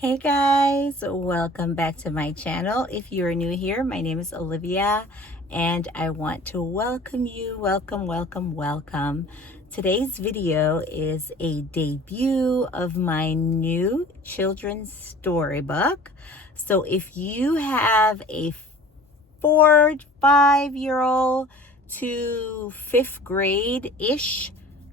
Hey guys, welcome back to my channel. If you're new here, my name is Olivia and I want to welcome you. Welcome. Today's video is a debut of my new children's storybook. So if you have a 4-5-year-old to 5th grade-ish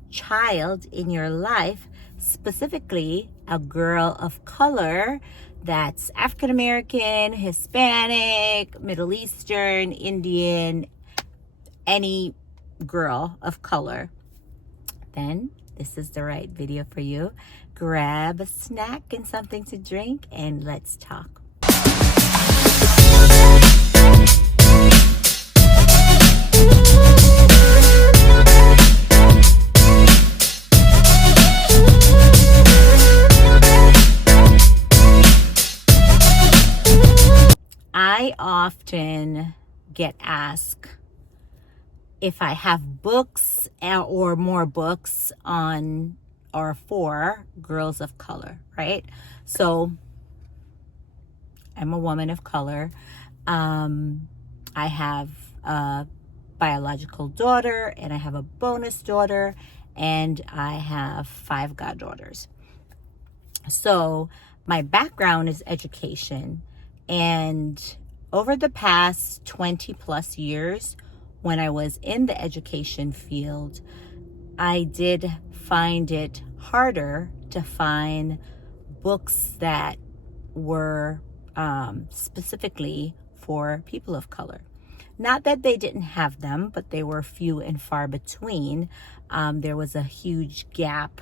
child in your life, specifically a girl of color that's African American, Hispanic, Middle Eastern, Indian, any girl of color, then this is the right video for you. Grab a snack and something to drink and let's talk. I often get asked if I have books or more books on or for girls of color, right? So I'm a woman of color. I have a biological daughter and I have a bonus daughter and I have 5 goddaughters. So my background is education. And over the past 20 plus years, when I was in the education field, I did find it harder to find books that were specifically for people of color. Not that they didn't have them, but they were few and far between. There was a huge gap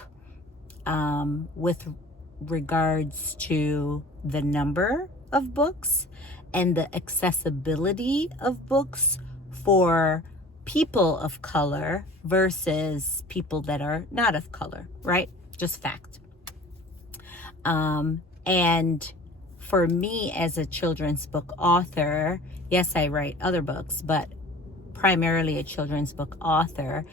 with regards to the number of books and the accessibility of books for people of color versus people that are not of color, right? Just fact. And for me as a children's book author, yes, I write other books, but primarily a children's book author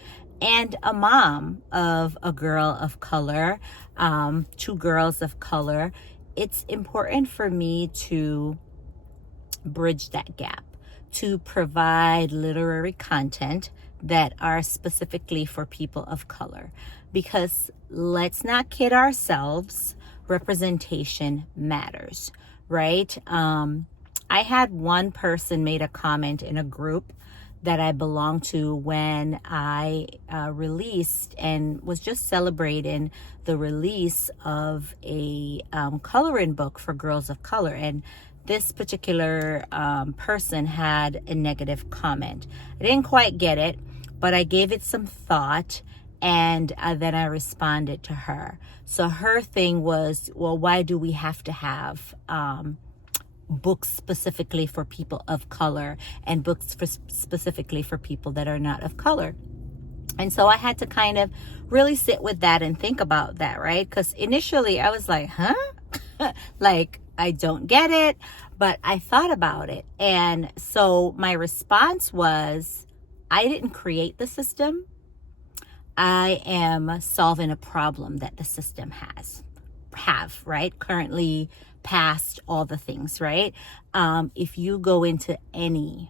and a mom of a girl of color, 2 girls of color, it's important for me to bridge that gap, to provide literary content that are specifically for people of color. Because let's not kid ourselves, representation matters, right? I had one person made a comment in a group that I belong to when I released and was just celebrating the release of a coloring book for girls of color. And this particular person had a negative comment. I didn't quite get it, but I gave it some thought and then I responded to her. So her thing was, well, why do we have to have books specifically for people of color and books specifically for people that are not of color? And so I had to kind of really sit with that and think about that, right? Because initially I was like, huh? Like, I don't get it, but I thought about it. And so my response was, I didn't create the system. I am solving a problem that the system have, right? Currently past all the things, right? If you go into any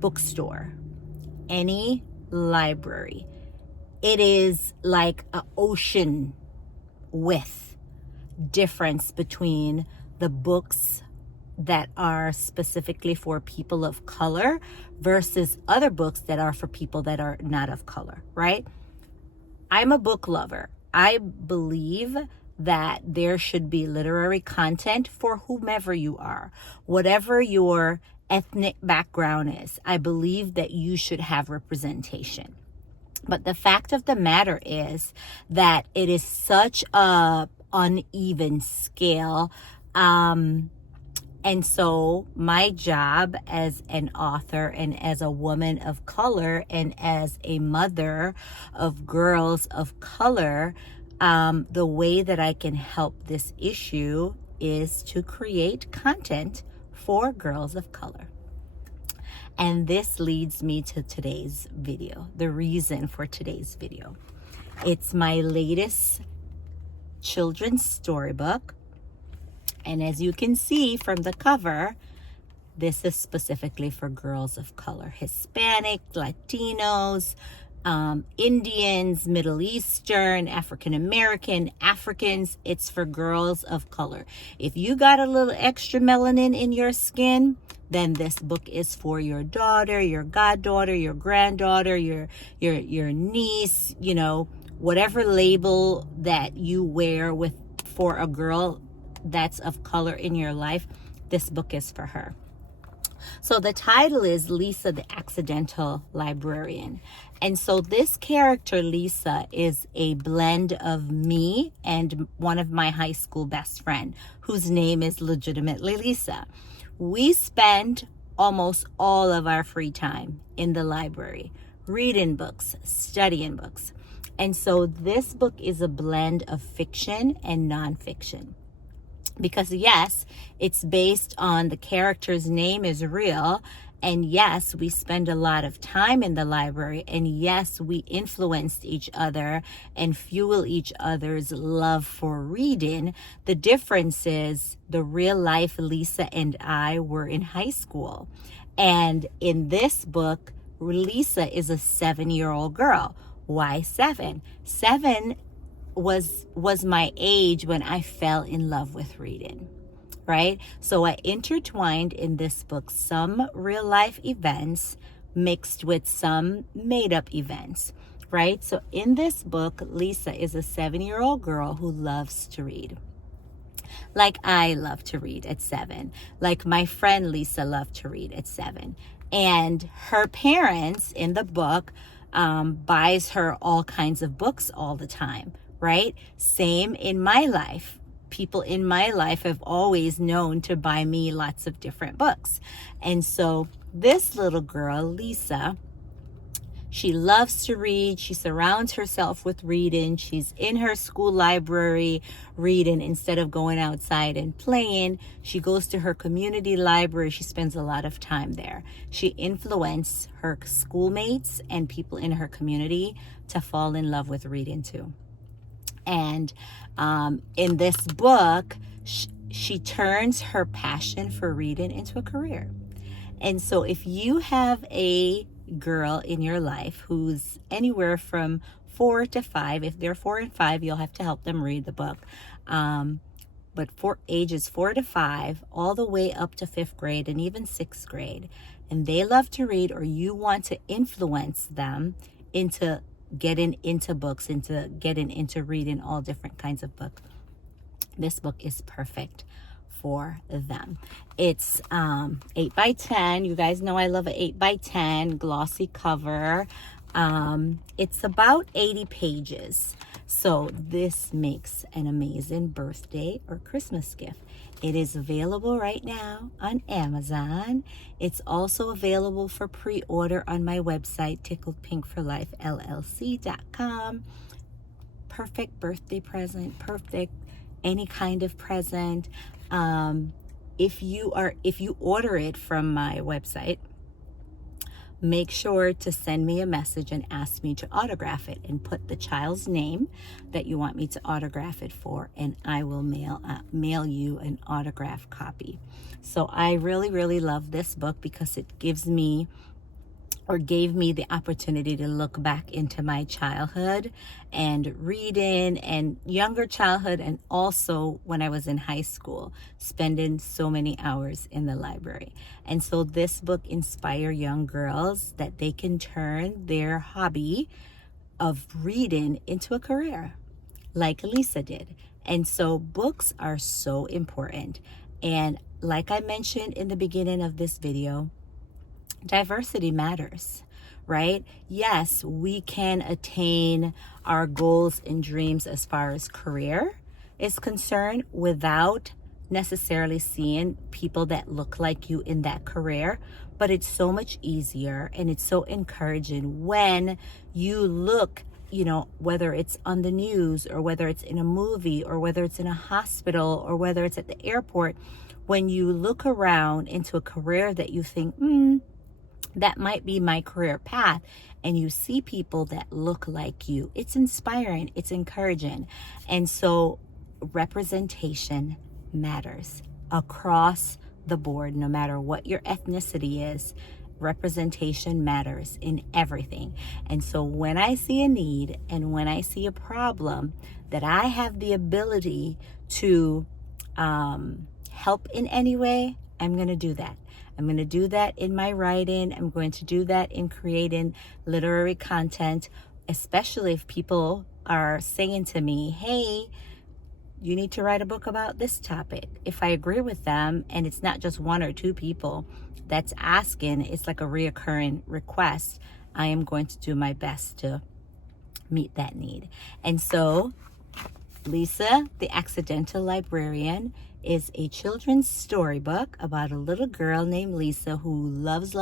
bookstore, any library, it is like an ocean width difference between the books that are specifically for people of color versus other books that are for people that are not of color, right? I'm a book lover. I believe that there should be literary content for whomever you are, whatever your ethnic background is. I believe that you should have representation. But the fact of the matter is that it is such a uneven scale. And so my job as an author and as a woman of color and as a mother of girls of color, the way that I can help this issue is to create content for girls of color. And this leads me to today's video, the reason for today's video. It's my latest children's storybook. And as you can see from the cover, this is specifically for girls of color, Hispanic, Latinos, Indians, Middle Eastern, African American, Africans. It's for girls of color. If you got a little extra melanin in your skin, then this book is for your daughter, your goddaughter, your granddaughter, your niece, you know, whatever label that you wear with for a girl that's of color in your life, this book is for her. So the title is Lisa the Accidental Librarian. And so this character, Lisa, is a blend of me and one of my high school best friend, whose name is legitimately Lisa. We spend almost all of our free time in the library, reading books, studying books. And so this book is a blend of fiction and nonfiction. Because yes, it's based on the character's name is real. And yes, we spend a lot of time in the library. And yes, we influenced each other and fuel each other's love for reading. The difference is the real life Lisa and I were in high school. And in this book, Lisa is a 7-year-old girl. Why 7? 7 was my age when I fell in love with reading, right? So I intertwined in this book some real life events mixed with some made up events, right? So in this book, Lisa is a 7-year-old girl who loves to read. Like I love to read at 7. Like my friend Lisa loved to read at 7. And her parents in the book buys her all kinds of books all the time, right? Same in my life. People in my life have always known to buy me lots of different books. And so this little girl, Lisa, she loves to read. She surrounds herself with reading. She's in her school library reading instead of going outside and playing. She goes to her community library. She spends a lot of time there. She influenced her schoolmates and people in her community to fall in love with reading too. And in this book, she turns her passion for reading into a career. And so if you have a girl in your life who's anywhere from 4 to 5, if they're 4 and 5, you'll have to help them read the book. But for ages 4 to 5, all the way up to 5th grade and even 6th grade, and they love to read, or you want to influence them into getting into books, into getting into reading all different kinds of books, this book is perfect for them. It's 8 by 10. You guys know I love an 8 by 10 glossy cover. It's about 80 pages. So this makes an amazing birthday or Christmas gift. It is available right now on Amazon. It's also available for pre-order on my website, tickledpinkforlifellc.com. Perfect birthday present, perfect any kind of present. If you order it from my website, make sure to send me a message and ask me to autograph it and put the child's name that you want me to autograph it for, and I will mail you an autographed copy. So I really, really love this book because it gave me the opportunity to look back into my childhood and reading and younger childhood, and also when I was in high school, spending so many hours in the library. And so this book inspires young girls that they can turn their hobby of reading into a career like Lisa did. And so books are so important. And like I mentioned in the beginning of this video, diversity matters, right? Yes, we can attain our goals and dreams as far as career is concerned without necessarily seeing people that look like you in that career, but it's so much easier and it's so encouraging when you look, whether it's on the news or whether it's in a movie or whether it's in a hospital or whether it's at the airport, when you look around into a career that you think, that might be my career path, and you see people that look like you. It's inspiring, it's encouraging. And so representation matters across the board. No matter what your ethnicity is, representation matters in everything. And so when I see a need and when I see a problem that I have the ability to help in any way, I'm going to do that. I'm going to do that in my writing. I'm going to do that in creating literary content, especially if people are saying to me, hey, you need to write a book about this topic. If I agree with them, and it's not just one or two people that's asking, it's like a reoccurring request, I am going to do my best to meet that need. And so Lisa, the Accidental Librarian, is a children's storybook about a little girl named Lisa who loves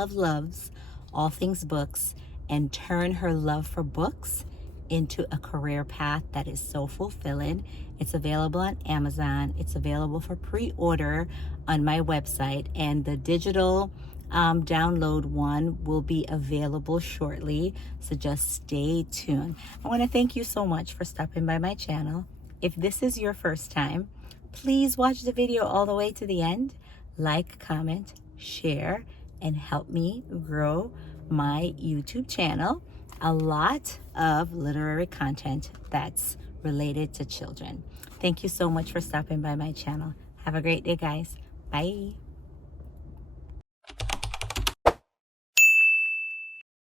all things books and turn her love for books into a career path that is so fulfilling. It's available on Amazon. It's available for pre-order on my website, and the digital download one will be available shortly, so just stay tuned. I want to thank you so much for stopping by my channel. If this is your first time, please watch the video all the way to the end. Like, comment, share, and help me grow my YouTube channel. A lot of literary content that's related to children. Thank you so much for stopping by my channel. Have a great day, guys. Bye.